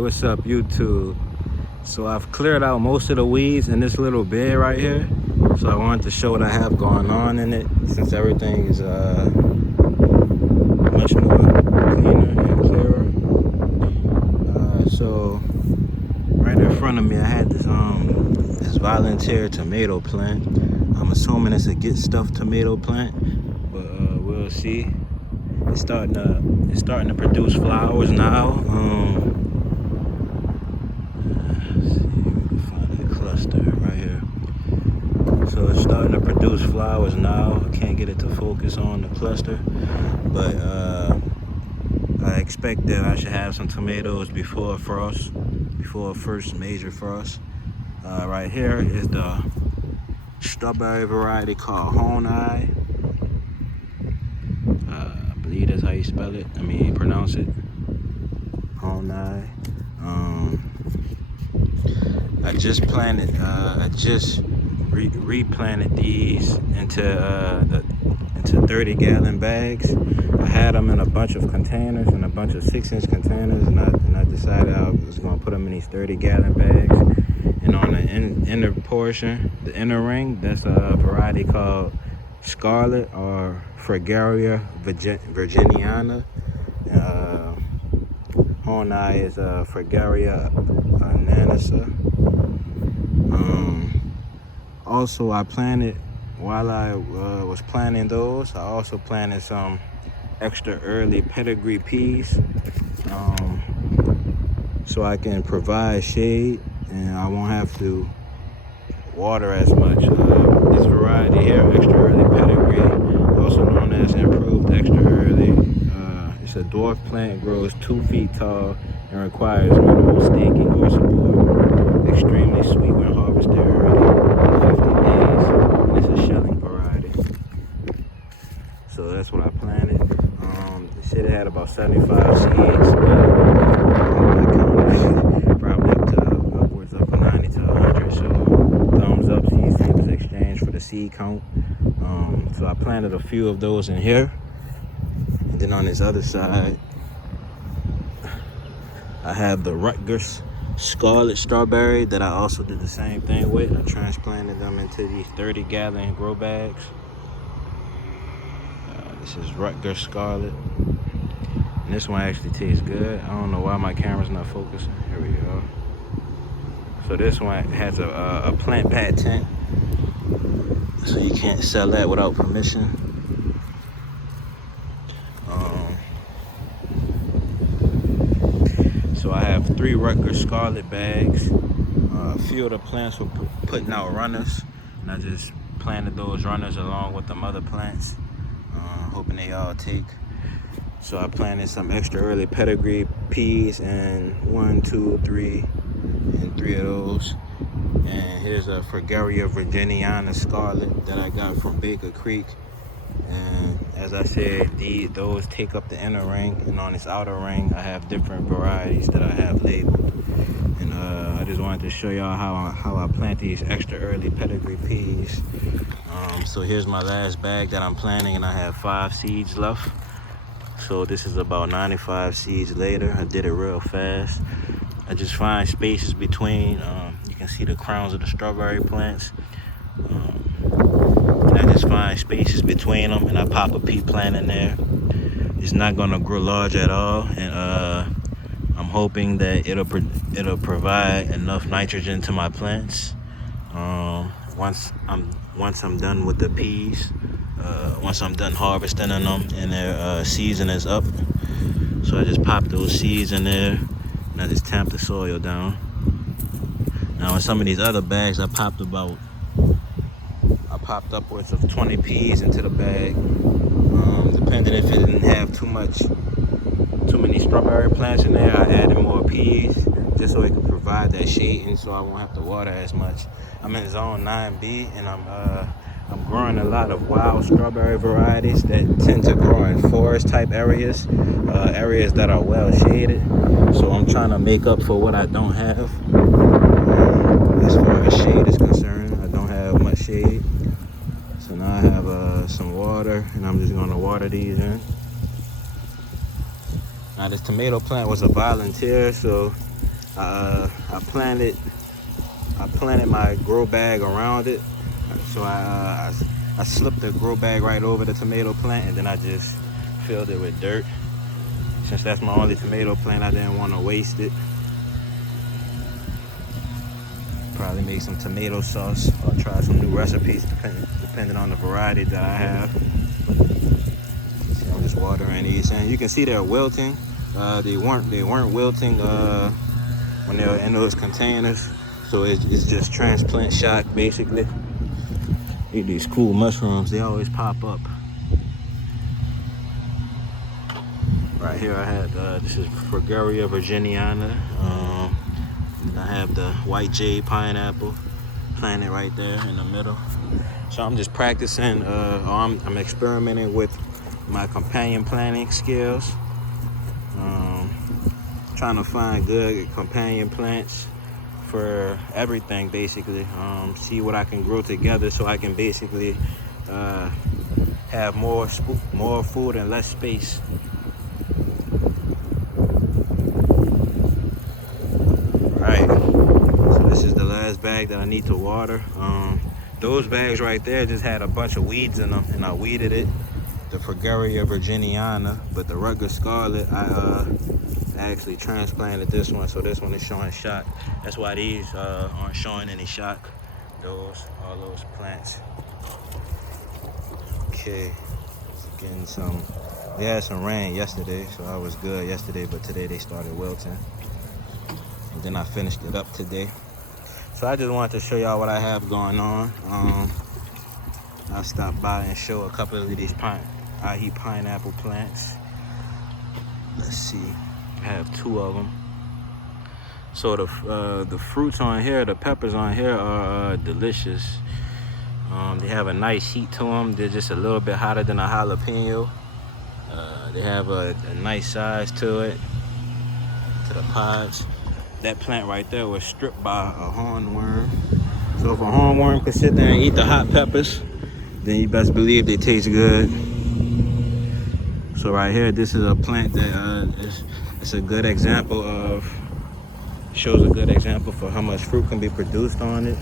What's up, YouTube? So I've cleared out most of the weeds in this little bed right here. So I wanted to show what I have going on in it, since everything is much more cleaner and clearer. So right in front of me, I had this volunteer tomato plant. I'm assuming it's a get stuff tomato plant, but we'll see. It's starting to produce flowers now. Let's see if we can find a cluster right here. So it's starting to produce flowers now. I can't get it to focus on the cluster, but I expect that I should have some tomatoes before frost, before first major frost. Right here is the strawberry variety called Honai. I believe that's how you spell it. Pronounce it. Honai. I just planted. I just replanted these into 30-gallon bags. I had them in a bunch of containers, in a bunch of 6-inch containers, and I decided I was going to put them in these 30-gallon bags. And on the inner portion, the inner ring, that's a variety called Scarlet or Fragaria virginiana. Honai is Fragaria nanasa. Also, I planted, while I was planting those, I also planted some extra early pedigree peas, so I can provide shade and I won't have to water as much. This variety here, extra early pedigree, also known as improved extra early. It's a dwarf plant, grows 2 feet tall and requires minimal staking or support. Extremely sweet when harvested early, 50 days, and it's a shelling variety. So that's what I planted. They said it had about 75 seeds, but I counted probably up to upwards of 90 to 100. So thumbs up to you think it's exchange for the seed count. So I planted a few of those in here. And then on this other side, I have the Rutgers Scarlet Strawberry that I also did the same thing with. I transplanted them into these 30-gallon grow bags. This is Rutgers Scarlet. And this one actually tastes good. I don't know why my camera's not focusing. Here we go. So this one has a plant patent, so you can't sell that without permission. So I have 3 Rutgers Scarlet bags. A few of the plants were putting out runners, and I just planted those runners along with them other plants, hoping they all take. So I planted some extra early pedigree peas, and 1, 2, 3, and 3 of those. And here's a Fragaria virginiana Scarlet that I got from Baker Creek. And as I said, those take up the inner ring, and on this outer ring I have different varieties that I have labeled. And I just wanted to show y'all how I plant these extra early pedigree peas. So here's my last bag that I'm planting, and I have 5 seeds left. So this is about 95 seeds later. I did it real fast. I just find spaces between. You can see the crowns of the strawberry plants. And I just find spaces between them, and I pop a pea plant in there. It's not gonna grow large at all, and I'm hoping that it'll provide enough nitrogen to my plants. Once I'm done with the peas, once I'm done harvesting them and their season is up. So I just pop those seeds in there, and I just tamp the soil down. Now in some of these other bags, I popped upwards of 20 peas into the bag. Depending if it didn't have too many strawberry plants in there, I added more peas just so it could provide that shading, so I won't have to water as much. I'm in zone 9B, and I'm growing a lot of wild strawberry varieties that tend to grow in forest type areas, areas that are well shaded. So I'm trying to make up for what I don't have. As far as shade is concerned, I don't have much shade. So now I have some water, and I'm just gonna water these in. Now this tomato plant was a volunteer, so I planted my grow bag around it. So I slipped the grow bag right over the tomato plant, and then I just filled it with dirt. Since that's my only tomato plant, I didn't want to waste it. Probably make some tomato sauce or try some new recipes depending on the variety that I have. See, I'm just watering these, and you can see they're wilting. They weren't wilting when they were in those containers, so it's just transplant shock basically. These cool mushrooms, they always pop up. Right here I had this is Pedigree virginiana. I have the white jade pineapple planted right there in the middle. So I'm just practicing, I'm experimenting with my companion planting skills. Trying to find good companion plants for everything basically. See what I can grow together so I can basically have more food and less space. Right, so this is the last bag that I need to water. Those bags right there just had a bunch of weeds in them, and I weeded it, the Pedigree virginiana. But the Rutgers Scarlet, I actually transplanted this one, so this one is showing shock. That's why these aren't showing any shock. All those plants. Okay, getting some. We had some rain yesterday, so I was good yesterday, but today they started wilting. And then I finished it up today. So I just wanted to show y'all what I have going on. I'll stop by and show a couple of these pineapple plants. Let's see, I have 2 of them. So the fruits on here, the peppers on here are delicious. They have a nice heat to them. They're just a little bit hotter than a jalapeno. They have a nice size to it, to the pods. That plant right there was stripped by a hornworm. So if a hornworm can sit there and eat the hot peppers, then you best believe they taste good. So right here, this is a plant that it's a good example of, shows a good example for how much fruit can be produced on it.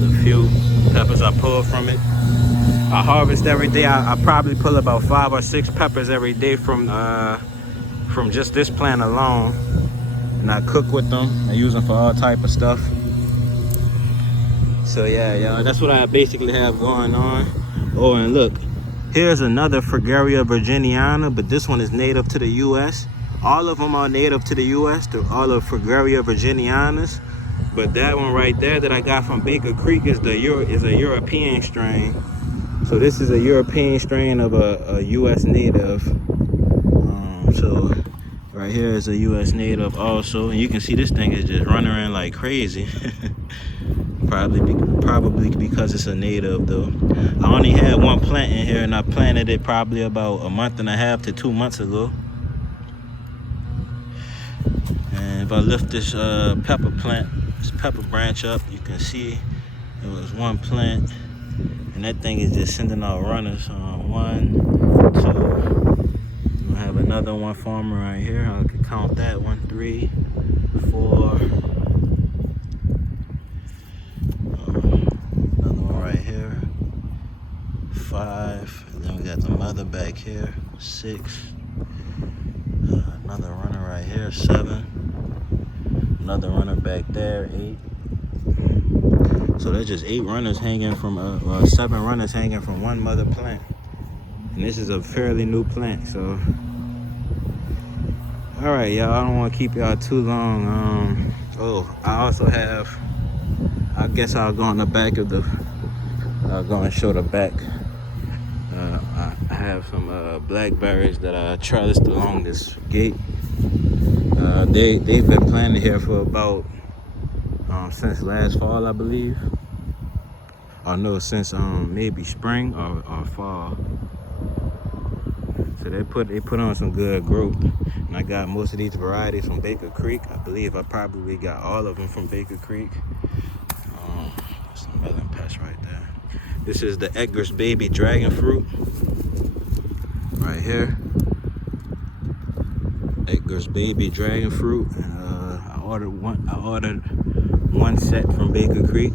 The few peppers I pulled from it, I harvest every day. I probably pull about 5 or 6 peppers every day from just this plant alone, and I cook with them. I use them for all type of stuff. So yeah, y'all, that's what I basically have going on. Oh, and look, here's another Pedigree virginiana, but this one is native to the U.S. All of them are native to the U.S., all of Pedigree virginianas. But that one right there that I got from Baker Creek is a European strain. So this is a European strain of a U.S. native. So right here is a U.S. native also, and you can see this thing is just running around like crazy. Probably because it's a native though. I only had 1 plant in here, and I planted it probably about a month and a half to 2 months ago. And if I lift this pepper branch up, you can see it was 1 plant, and that thing is just sending out runners. 1, 2. I have another one farmer right here. I can count that 1, 3, 4. Another one right here, 5. And then we got the mother back here, 6. Another runner right here, 7. Another runner back there, 8. So there's just 8 runners hanging from 7 runners hanging from 1 mother plant. And this is a fairly new plant, so. All right, y'all, I don't want to keep y'all too long. I also have, I guess I'll go on the back of I'll go and show the back. I have some blackberries that I trellised along this gate. They've been planted here for about, since last fall, I believe. Or no, since maybe spring or fall. So they put on some good growth. And I got most of these varieties from Baker Creek. I believe I probably got all of them from Baker Creek. Some melon pest right there. This is the Edgar's Baby Dragon Fruit. Right here. Edgar's baby dragon fruit. I ordered one set from Baker Creek.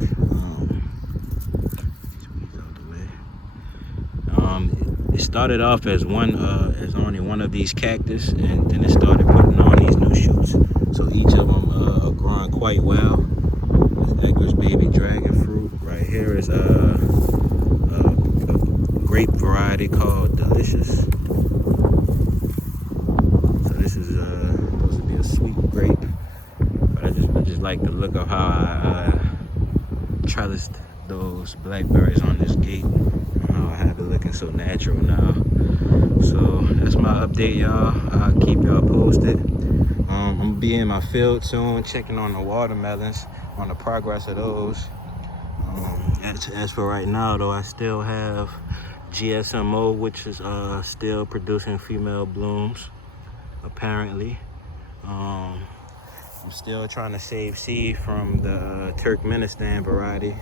It started off as only one of these cactus, and then it started putting on these new shoots. So each of them are growing quite well. This Edgar's baby dragon fruit right here is a grape variety called Delicious. So this is supposed to be a sweet grape, but I just like the look of how I trellised those blackberries on this gate. I have it looking so natural now. So that's my update, y'all. I'll keep y'all posted. I'm gonna be in my field soon, checking on the watermelons, on the progress of those. As for right now, though, I still have GSMO, which is still producing female blooms, apparently. I'm still trying to save seed from the Turkmenistan variety.